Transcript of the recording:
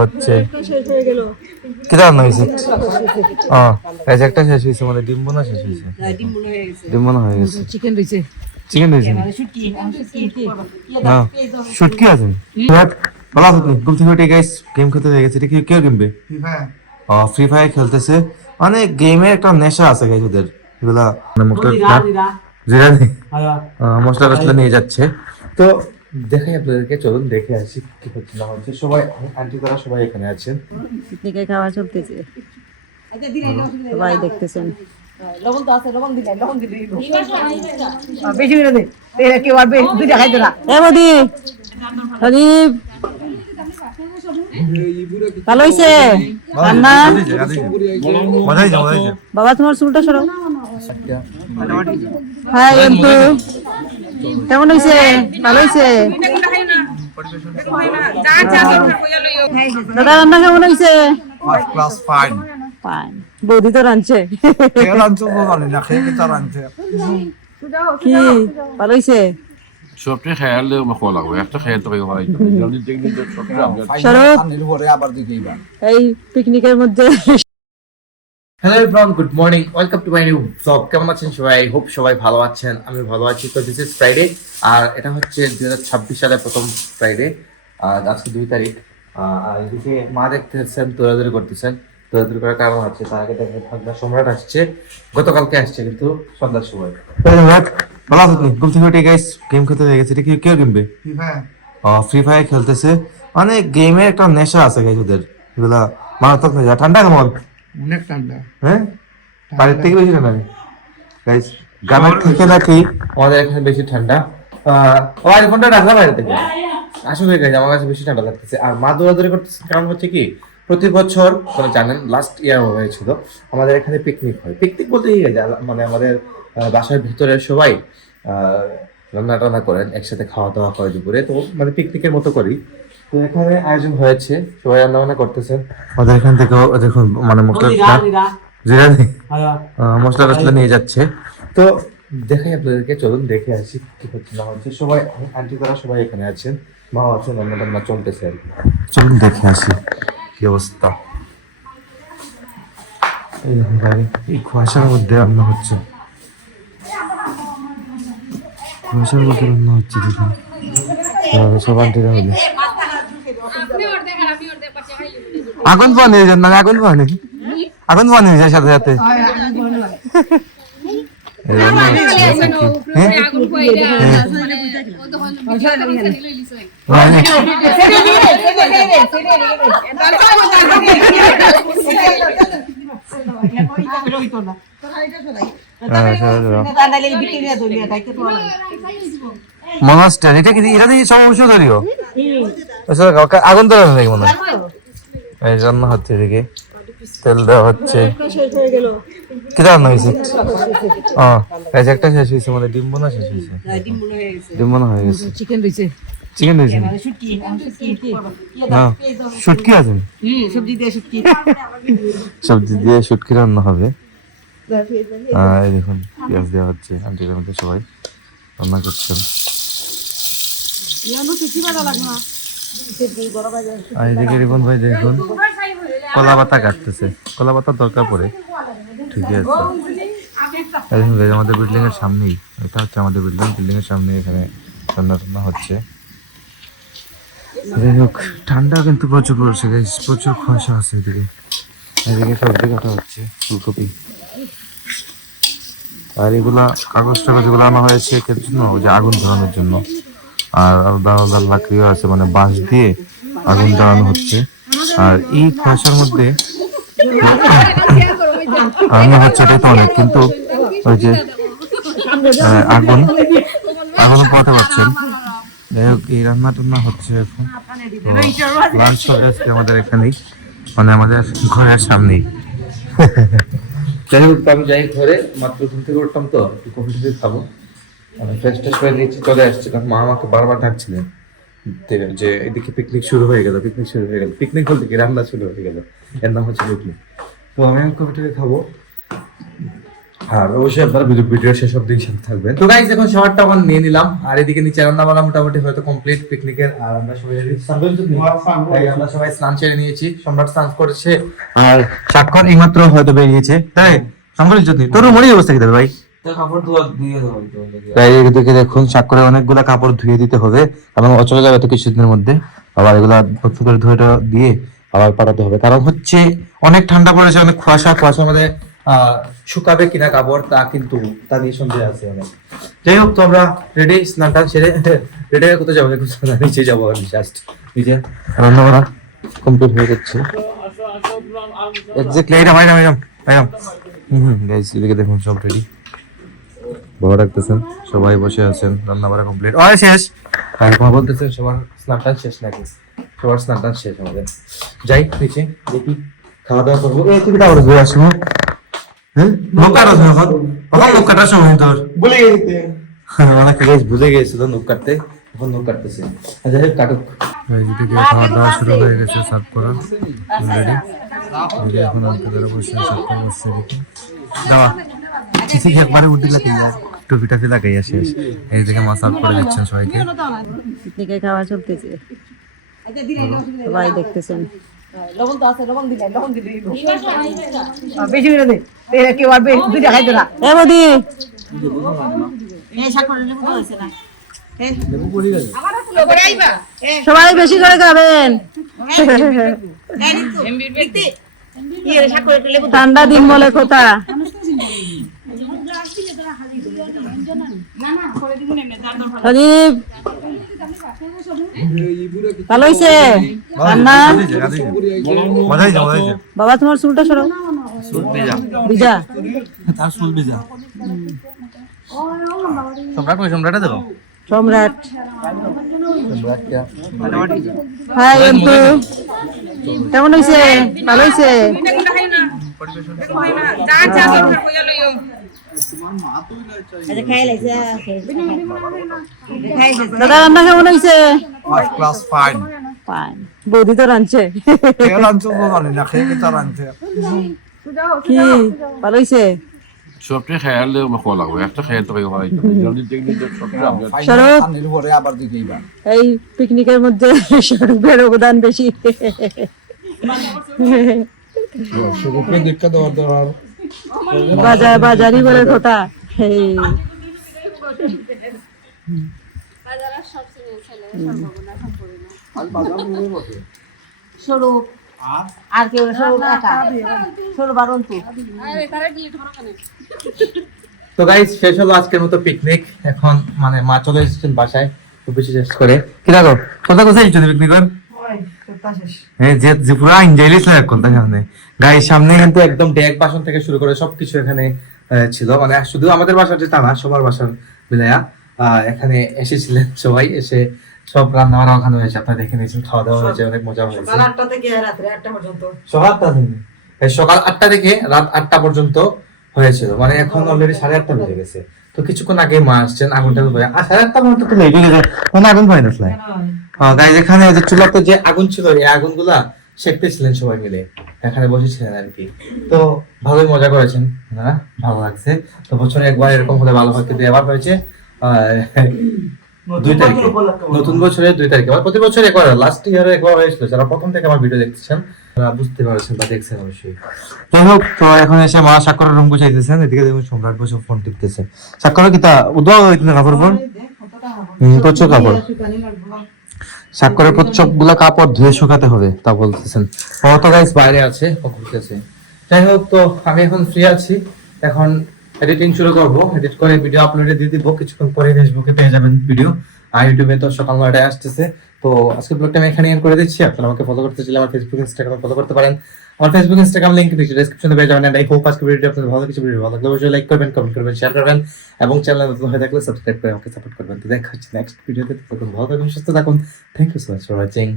হচ্ছে কি রান্না হয়েছে? একটা শেষ হয়েছে, মানে ডিম বোনা শেষ হয়েছে, ডিম বোনা হয়ে গেছে, চিকেন রয়েছে, চিকেন রয়েছে না, শুটকি আছে। ভালো আছো তুমি? ঘুম থেকে উঠে গাইস গেম খেলতে হয়ে গেছে। এটা কি কেউ কিনবে? ফ্রি ফায়ার খেলতেছে। মানে গেমের একটা নেশা আছে গাইস ওদের, এগুলা জিরা মশলা টসলা নিয়ে যাচ্ছে। তো দেখাই আপনাদেরকে, চলুন দেখে আসি কি হচ্ছে না হচ্ছে। সবাই আন্টি তারা সবাই এখানে আছেন, পিকনিকে খাওয়া চলতেছে, সবাই দেখতেছেন। লবণ তো আছে, লবণ দিলে বেশি করে দে, তেরা কি আর দুই দেখাই তোরা। এ বদি সদীপ ভালো হইছে রান্না? বাবা তোমার চুলটা সরো। হ্যাঁ এমপি কেমন হইছে? ভালো হইছে দাদা, রান্না কেমন হইছে? First class, fine. বৌদি তো রাঁধছে, কি ভালো হইছে? সবটি খেয়াল খোয়া লাগবে, একটা খেয়াল তো হয় এই পিকনিকের মধ্যে। Hello everyone, good morning, welcome to my new blog. কেমন আছেন সবাই? হোপ সবাই ভালো আছেন, আমি ভালো আছি। তো দিস ইজ ফ্রাইডে, আর এটা হচ্ছে 2026 সালের প্রথম ফ্রাইডে, আর আজকে 2 তারিখ। আর এদিকে মা দেখতেছেন দৌড়াদৌড়ি করতেছেন। দৌড়াদৌড়ি করার কারণ হচ্ছে তার আগে দেখে সম্রাট আসছে, গতকালকে আসছে কিন্তু সন্ধ্যার সময়। ভালো আছো তুমি? ঘুম থেকে উঠে গাইস গেম খেলতে হয়ে গেছে। এটা কি কেউ কিনবে? ফ্রি ফায়ার খেলতেছে। মানে গেমের একটা নেশা আছে গাইস ওদের, এগুলা মারাত্মক নেশা। ঠান্ডা কেমন? অনেক ঠান্ডা। হ্যাঁ, বাড়ির থেকে বেশি ঠান্ডা গাইস, গ্রামের থেকে নাকি আমাদের এখানে বেশি ঠান্ডা। আমার ফোনটা রাখলাম বাইরে থেকে, আসলে গাইস আমার কাছে বেশি ঠান্ডা লাগতেছে। আর মা দৌড়াদৌড়ি করতেছে, কারণ হচ্ছে কি প্রতি বছর তোমরা জানেন লাস্ট ইয়ার হয়েছিল আমাদের এখানে পিকনিক হয়। পিকনিক বলতে কি মানে আমাদের বাসার ভিতরে সবাই রান্না টান্না করেন, একসাথে খাওয়া দাওয়া করে দুপুরে, তো মানে পিকনিকের মতো করি। তো এখানে আয়োজন হয়েছে, সবাই রান্না বান্না করতেছেন। আমাদের এখান থেকে দেখুন মানে মশলা টসলা নিয়ে যাচ্ছে। তো দেখাই আপনাদেরকে, চলুন দেখে আসি কি হচ্ছে না হচ্ছে। সবাই আন্টি তারা সবাই এখানে আছেন, মা আছেন, রান্না টান্না চলতেছে। চলুন দেখে আসি কি অবস্থা। এই কুয়াশার মধ্যে রান্না হচ্ছে, কুয়াশার মধ্যে রান্না হচ্ছে। দেখুন সব আন্টিরা হলে আগুন পানি হয়ে যান না, আগুন পানি হয়ে যায় সাথে সাথে। মনস্টার এটা কি? এটা দিয়ে সব ঔষধ ধরিও আগুন ধরে নাকি মনে হয়, এই জন্য হচ্ছে। এদিকে তেল দেওয়া হচ্ছে। কি রান্না হয়েছে? একটা শেষ হয়েছে, মানে ডিম বোনা শেষ হয়েছে, ডিম বোনা হয়ে গেছে, চিকেন রয়েছে, চিকেন রয়েছে না, শুটকি আছে, সবজি দিয়ে শুটকি রান্না হবে। এই দেখুন পেঁয়াজ দেওয়া হচ্ছে, আন্টির মধ্যে সবাই রান্না করছেন। আর এদিকে রিপন ভাই দেখুন কলা পাতা কাটতেছে, কলা পাতার দরকার পড়ে, ঠিক আছে। আমাদের বিল্ডিং এর সামনেই, এটা হচ্ছে আমাদের বিল্ডিং এর সামনে, এখানে রান্না টান্না হচ্ছে। যাই হোক, ঠান্ডা কিন্তু প্রচুর পড়ছে গাইস, প্রচুর কুয়াশা আছে এদিকে। এদিকে সবজি কাটা হচ্ছে, ফুলকপি। আর এগুলা কাগজ টাগজ এগুলো আনা হয়েছে জন্য, ওই যে আগুন ধরানোর জন্য। আর আলাদা আলাদা লাকড়িও আছে, মানে বাঁশ দিয়ে আগুন জ্বালানো হচ্ছে। আর এই কুয়াশার মধ্যে রান্না হচ্ছে, এটা তো অনেক, কিন্তু ওই যে আগুন পোহাতে পারছেন। যাই হোক, এই রান্না টান্না হচ্ছে এখন। লাঞ্চ চলে আসছে আমাদের এখানেই, মানে আমাদের ঘরের সামনেই। যাই হোক, আমি যাই ঘরে, মাত্র ঘুম থেকে উঠলাম, তো একটু কফি টফি খাবো, ফ্রেশ ট্রেশ করে নিয়েছি, চলে আসছে। কারণ মা আমাকে বারবার ডাকছিলেন যে এদিকে পিকনিক শুরু হয়ে গেল, পিকনিক বলতে কি রান্না শুরু হয়ে গেল, এর নাম হচ্ছে পিকনিক। তো আমি কবিটাকে খাবো, আর অবশ্যই আপনারা ভিডিও শেষ অব্দি সাথে থাকবেন। তো গাইস এখন শাওয়ারটা আমার নিয়ে নিলাম, আর এদিকে নিচে রান্না বান্না মোটামুটি হয়তো কমপ্লিট পিকনিকের। আর আমরা সবাই আমরা সবাই স্নান সেরে নিয়েছি, সম্রাট স্নান করেছে আর স্বাক্ষর এইমাত্র হয়তো বেরিয়েছে। তাই সম্রাট যদি তোর মনে অবস্থা কি দেবে ভাই? তাই এদিকে দেখুন স্বাক্ষরে অনেকগুলা কাপড় ধুয়ে দিতে হবে, কারণ চলে যাবে তো কিছুদিনের মধ্যে। আবার এগুলা ভর্তি করে ধুয়ে দিয়ে আবার পাঠাতে হবে, কারণ হচ্ছে অনেক ঠান্ডা পড়েছে, অনেক কুয়াশার মধ্যে শুকাবে কিনা কাপড় তা নিয়ে সন্দেহ আছে অনেক। যাই হোক, তো আমরা রেডি, স্নান টান সেরে রেডি হয়ে কোথায় যাবো? নিচে যাবো আমি, জাস্ট নিচে রান্না করা কমপ্লিট হয়ে যাচ্ছে। এক্স্যাক্টলি এটা ভাই নাম গাইস, এদিকে দেখুন সব রেডি, বড় রাখতেছেন, সবাই বসে আছেন, রান্না বাড়া কমপ্লিট হয় শেষ। আর কথা বলতেছেন সবার স্নান টান শেষ নাকি? সবার স্নান টান শেষ আমাদের। যাই নিচে দেখি, খাওয়া দাওয়া করবো। এই তুই কি ঘুরে আসবো? হ্যাঁ নৌকার নৌক কাটার সময় তোর বলে গেছে অনেক গাইস ভুলে গেছিল নৌক কাটতে, এখন নৌক কাটতেছে। যাই হোক কাটুক। এইদিকে খাওয়া দাওয়া শুরু হয়ে গেছে, সার্ভ করা অলরেডি। এখন আমাদের বসে সার্ভ করা হচ্ছে। দাও কিছু একবারে উঠে লাগে টুপি টাপি লাগাইয়া শেষ। এইদিকে মাছ সার্ভ করে দিচ্ছেন সবাইকে। পিকনিকে খাওয়া চলতেছে, সবাই দেখতেছেন। লবণ তো আছে, লবণ দিলে বেশি করে দে, কেউ আর দুইটা খাইতে না। এ বদি সবাই বেশি করে খাবেন, ঠান্ডা দিন বলে কথা। প্রদীপ ভালো হয়েছে রান্না? বাবা তোমার চুলটা সরো, ভিজা তার চুল ভিজা। সম্রাট দেবো, সম্রাট। হ্যাঁ এমপি কেমন হয়েছে? ভালো হয়েছে? দাদা রান্না কেমন হয়েছে? First class fine fine. বৌদি তো রাঁধছে, কে রাঁধছে তো জানি না, খেয়ে কি তা রাঁধছে কি ভালো হয়েছে? সবচেয়ে খেয়াল খাওয়া লাগবে, একটা খেয়াল তৈরি হয়। স্বরূপ পানির পরে আবার দিকেইবা এই পিকনিকের মধ্যে স্বরূপের অবদান বেশি। সুরুপে দীক্ষা দেওয়ার দরকার। বাজারই বলে কথা। এই স্বরূপ আর কেউ স্বরূপ একা, স্বরূপ আর অন্তু। তো গাইস শেষ হলো আজকের মতো পিকনিক। এখন মানে মা চলে এসেছেন বাসায়, খুব বেশি শেষ করে। কি দেখো কোথায় কোথায় এসেছো পিকনিক কর? যে পুরো এনজয় লিস লাগে কোনটা সামনে গাইস, সামনে কিন্তু একদম ডেক বাসন থেকে শুরু করে সবকিছু এখানে ছিল। মানে শুধু আমাদের বাসার যে তা না, সবার বাসার মিলাইয়া এখানে এসেছিলেন সবাই। এসে সব রান্না বান্না ওখানে হয়েছে, আপনারা দেখে নিয়েছেন, খাওয়া দাওয়া হয়েছে, অনেক মজা হয়েছে। সকাল 8টা থেকে রাত্রে 8টা পর্যন্ত, সকাল 8টা থেকে রাত 8টা পর্যন্ত হয়েছিল। মানে এখন অলরেডি 8:30 বেজে গেছে। তো কিছুক্ষণ আগে মা আসছেন, আগুনটা 8:30 পর্যন্ত তো লেট হয়ে গেছে, কোনো আগুন পাই না। গাইজ এখানে যে চুলাতে যে আগুন ছিল, এই আগুনগুলা সেঁকতেছিলেন সবাই মিলে, এখানে বসেছিলেন আর কি। তো ভালোই মজা করেছেন, না ভালো লাগছে। তো বছরে একবার এরকম হলে ভালো হয়, কিন্তু এবার হয়েছে 2 তারিখে, নতুন বছরের 2 তারিখে। প্রতি বছর একবার, লাস্ট ইয়ারে একবার হয়েছিল। যারা প্রথম থেকে আমার ভিডিও দেখতেছেন তারা বুঝতে পারছেন বা দেখছেন অবশ্যই। যাই হোক, তো এখন এসে মা স্বাক্ষরের রুম গুছাইতেছেন। এদিকে দেখুন সম্রাট বসে ফোন টিপতেছে। স্বাক্ষর কি তা উদয় হইতে না কাপড় পর প্রচুর কাপড়, স্বাক্ষরের প্রচ্ছপ গুলা কাপড় ধুয়ে শুকাতে হবে তা বলতেছেন। ও তো গাইস বাইরে আছে, ও ঘুরতেছে। যাই হোক, তো আমি এখন ফ্রি আছি, এখন এডিটিং শুরু করবো। এডিট করে ভিডিও আপলোডে দিয়ে দিব, কিছুক্ষণ পরে ফেসবুকে পেয়ে যাবেন ভিডিও, আর ইউটিউবে তো সকাল 9টায় আসতেছে। তো আজকের ব্লগটা আমি এখানে এন্ড করে দিচ্ছি। আপনারা আমাকে ফলো করতে চাইলে আমার ফেসবুক ইনস্টাগ্রামে ফলো করতে পারেন। আমার ফেসবুক ইনস্টাগ্রাম লিংক ডেসক্রিপশনে পেয়ে যাবেন। আই হোপ আজকের ভিডিওটি আপনাদের ভালো কিছু ভিডিও ভালো লাগলে অবশ্যই লাইক করবেন, কমেন্ট করবেন, শেয়ার করবেন এবং চ্যানেল নতুন হয়ে থাকলে সাবস্ক্রাইব করে আমাকে সাপোর্ট করবেন। তো দেখা হচ্ছে নেক্সট ভিডিওতে। ততক্ষণ ভালো থাকুন, সুস্থ থাকুন। Thank you so much for watching.